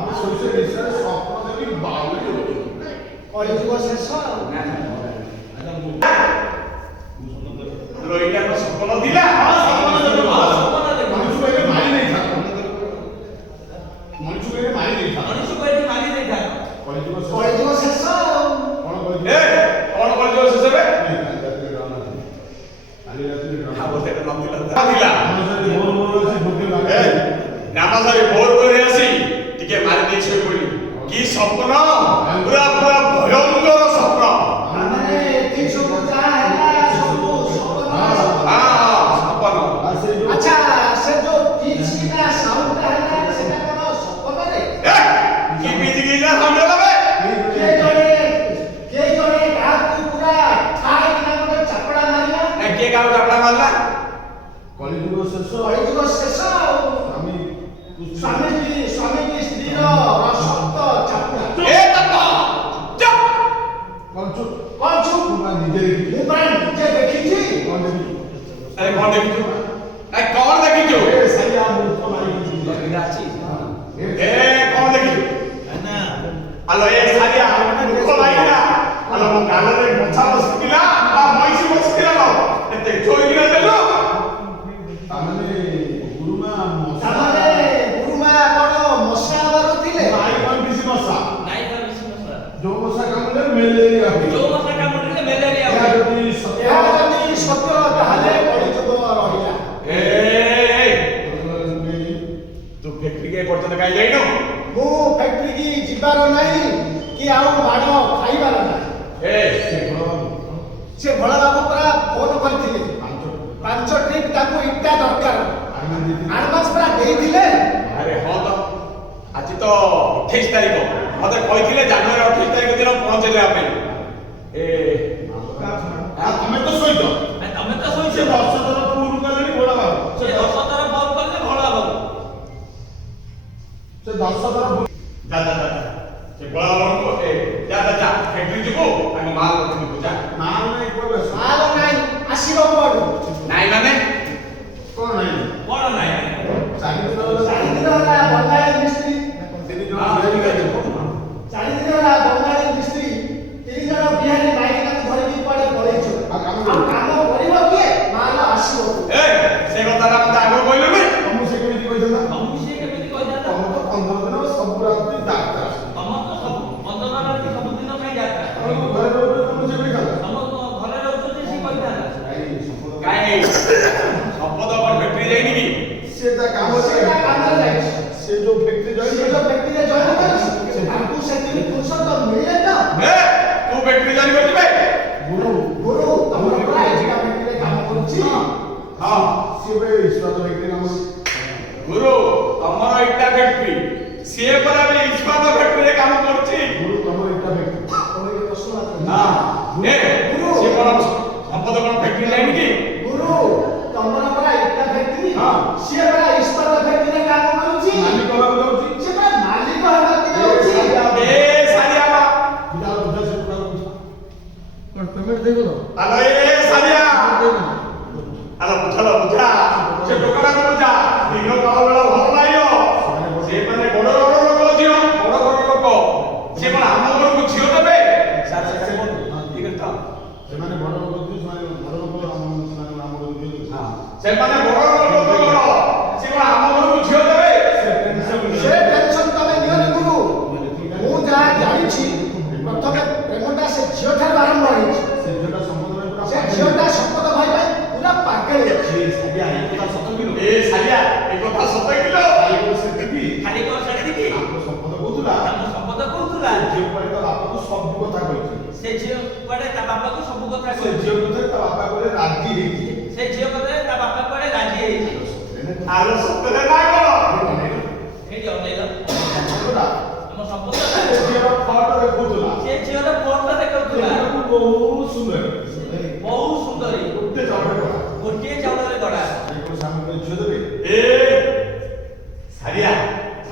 আমি সইছে বিশ্বাস স্বপ্ন দেখি বাউলি কলিযুগ শেষ লইটা তো স্বপ্ন দিলা মনুষ্য একে মারি নেই থাক মনুষ্য একে মারি নেই থাক কলিযুগ শেষ কোন কইছি এ কোন কলিযুগ শেষ হবে কালি রাতে বলতে এটা নাম দিলা মানুষের ভোর ভোর আছে ঢুকে লাগে নামাজে ভোর করে আসি টিকে মারি দিয়ে শুয়ে পড়ি কি স্বপ্ন পুরা পুরা ভয়ঙ্কর স্বপ্ন মানে ঠিক সব যা ହେଲା ସବୁ স্বপ্ন আর সেই যে আচ্ছা সে যে পিছি না সাউন্ডটা ହେଲା সেটা কোন স্বপ্নরে কি পিজি গিলা সামনে লবে কে জনে কাহাକୁ পুরা ঠাই কিনা ଗୋଟେ ଚାପଡ଼ା ମାରିଲା কে কাউ চাপড়া মারলা কলিযুগ শেষ কলিযুগ শেষ আমি স্বামী স্ত্রীর সত্য চাপড়া এ তত চুপ কঞ্চু কঞ্চু তোমরা নিজে দেখি ମୁଁ ପ୍ରାୟ ନିଜେ ଦେଖିଛି কোন দেখি আরে কোন দেখিছো এ কোন দেখিছো এ সাইয়া মূর্খ মারি গেছি এ কোন দেখিছো আলো এ সারিয়া দুঃখ লাগিলা আলো মো গালরে মোছা বসিলা বা মইছি বসিলা না এতে জয় গিলা দেলো তাহলে গুরুমা মশা ତାମାନେ ଗୁରୁମା କଣ ମଶା ମାରୁଥିଲେ নাই কোন বেশি মশা जो मशा कामुले ম্যালেরিয়া হয় ଏହା ଯଦି ସତ୍ୟ ଏହା ଯଦି ସତ୍ୟ ତାହେଲେ କଳିଯୁଗ ରହିଲା ଏ ତୁ ଫ୍ୟାକ୍ଟ୍ରି କେ ପର୍ଯ୍ୟନ୍ତ କାଇ ଯାଇନୁ ମୁଁ ଫ୍ୟାକ୍ଟ୍ରି କି ଯିବାର ନାହିଁ କି ଆଉ ମାଡ଼ ଖାଇବାର ନାହିଁ ଏ ସେ ଭୋଳା ବାବୁ ପୁରା ଫୋନ କରିଥିଲେ 5 ଟ୍ରିପ୍ ତାକୁ ଇଟା ଦରକାର ଆଡଭାନ୍ସ ପୁରା ଦେଇଥିଲେ ଆରେ ହଁ ତ ଆଜି ତ 28 ତାରିଖ ମତେ କହିଥିଲେ ଜାନୁଆରୀ 28 ତାରିଖ ଦିନ ପହଞ୍ଚେଇ ଦେବା ପାଇଁ ଏ ଆମେ ତ ଶୋଇଛ ସେ 10 ଥର ଫୋନ କଲେଣି ଭୋଳା ବାବୁ ସେ 10 ଥର ଯା ଯା ଯା ସେ ବଳା ବଳଙ୍କୁ ଏ ଯା ଯା ଯା ଫ୍ୟାକ୍ଟ୍ରି ଯିବୁ ତାଙ୍କ ମାଲ ରଖିବୁ ଯା ନା ନାଇଁ କୋବେ ମାଲ ନାହିଁ ଆସିବ କୁଆଡୁ ନାଇଁ ମାନେ କଣ ନାଇଁ କଣ ନାଇଁ ଚାରି ଦିନ 4 ଦିନ ହେଲା ବଙ୍ଗାଳୀ ମିସ୍ତ୍ରୀ ତିନି ଜଣ ବିହାରୀ ଗାଇଲେ 4 ଦିନ ହେଲା ବଙ୍ଗାଳୀ ମିସ୍ତ୍ରୀ 3 ଜଣ ବିହାରୀ ମାଇକିନାକୁ ଧରିକି କୁଆଡେ ପଳେଇଛୁ ଆଉ କାମ ଆଉ କାମ କରିବ କିଏ ମାଲ ଆସିବ ଏ ସେ କଥାଟା ମତେ ଆଗରୁ କହିଲୁନି ତମକୁ ସେ କେମିତି କହିଥାନ୍ତା ତମ ତ 15 ଦିନ ସବୁ ରାତି ଯାତ୍ରା ତମ ଘରେ ରହୁଛ ତମକୁ ସେ କହିଥାନ୍ତା କାଇଁ ସମ୍ପଦ କଣ ଫ୍ୟାକ୍ଟ୍ରି ଯାଇନି କି ସେ ତା କାମ ସେଟା କାମରେ ଯାଇଛି ସେ ଯୋଉ ଫ୍ୟାକ୍ଟ୍ରି ସେ ଜଏନ୍ ଯୋଉ ବ୍ୟକ୍ତିରେ ଜଏନ କରିଛି ତାଙ୍କୁ ସେତିକି ଫୁର୍ସତ ମିଳିଲେ ତ ଏ ତୁ ଫ୍ୟାକ୍ଟ୍ରି ଜଏନ୍ କରିଛୁ ବେ ଗୁରୁ ଗୁରୁ ତମର ପୁରା ଏକା ବ୍ୟକ୍ତିରେ କାମ କରୁଛି ହଁ ସେ ବେ ଇସ୍ପାତ ଫ୍ୟାକ୍ଟ୍ରି କାମ ଗୁରୁ ତମର ଇଟା ଫ୍ୟାକ୍ଟ୍ରି ସିଏ ପରା ବି ଇସ୍ପାତ ଫ୍ୟାକ୍ଟ୍ରିରେ କାମ କରୁଛି ଗୁରୁ ତମର ଏଟା ଫ୍ୟାକ୍ଟ୍ରି ତମେ ପ୍ରଶ୍ନ ହଁ ଏ ସିଏ କଣ ସମ୍ପଦ କଣ ଫ୍ୟାକ୍ଟ୍ରି ଯାଇନି କି ଗୁରୁ ତମର ପୁରା ଏକା ବ୍ୟକ୍ତି ହଁ। ସିଏ ପୁରା ଇସ୍ପାତ ବ୍ୟକ୍ତିରେ କାମ କରୁଛି ମାଲିକ ହେବାକୁ ଯାଉଛି ସେ ପୁରା ମାଲିକ ହେବାକୁ ଯାଉଛି ଏ ସାରିଆ ବା ବୁଝା ବୁଝା ସେ ପୁରା ବୁଝା କଣ ପେମେଣ୍ଟ ଦେଇଗଲ ଆଲୋ ଏ ସାରିଆ ଆଲୋ ବୁଝା ସେ ଟୋକାଟା ବୁଝା ଦିନ କାଳ ବେଳ ଭଲ ନାଇଁ요 ସେ ମାନେ ବଡ ବଡ ଲୋକ ଝିଅ ବଡ ବଡ ଲୋକ ସେ କଣ ଆମ ଘରକୁ ଝିଅ ଦେବେ ସେମାନେ ବଡ ଲୋକ ସେମାନେ ବଡ ଲୋକ ସେମାନେ ଆମ ଘରକୁ ସେମାନେ ବଡ ଲୋକ ଘର ସେ କଣ ଆମ ଘରକୁ ଝିଅ ଦେବେ ସେ ଟେନସନ ତମେ ନିଅନି ଗୁରୁ ମୁଁ ଯାହା ଜାଣିଛି ପ୍ରଥମେ ପ୍ରେମଟା ସେ ଝିଅ ଠାରୁ ଆରମ୍ଭ ହେଇଛି ସେ ଝିଅଟା ସମ୍ବନ୍ଧରେ ପୁରା ସେ ଝିଅଟା ଶପଥ ଭାଇ ଭାଇ ପୁରା ପାଗଳ ଅଛି ସାରିଆ ଏ କଥା ସତ କିଲୋ ଏ ସାରିଆ ଏ କଥା ସତ କିଲୋ ଖାଲି ସେ ଦିଦି ଖାଲି କଣ ଛାଡି କି ଆମ ସମ୍ପଦ କହୁଥିଲା ଝିଅ ପରେ ତା ବାପାକୁ ସବୁ କଥା କହିଛି ସେ ଝିଅ କୁଆଡେ ତା ବାପାକୁ ସବୁ କଥା ସେ କହିଛି ଝିଅ କଥା ତା ବାପା କହିଲେ ରାଜି ହେଇଛି ସେ ଝିଅ କଥାରେ ତା ବାପା କୁଆଡେ ରାଜି ହେଇଛି ଆଲୋ ସତରେ ନା କଣ ଏଇଠି ଅନେଇଲ ସତଟା ଆମ ସମ୍ପର୍କ ସେ ଝିଅର ଫଟୋ ଦେଖଉଥିଲା ସେ ଝିଅର ଫୋନଟା ଦେଖାଉଥିଲା ଦେଖିବାକୁ ବହୁତ ସୁନ୍ଦର ବହୁତ ସୁନ୍ଦରୀ ଗୋଟେ ଚାଉଳ ଟଙ୍କା ଗୋଟିଏ ଚାଉଳରେ ଗড়ା ସାମଗ୍ରୀ ଝିଅ ଦେବେ ଏ ସାରିଆ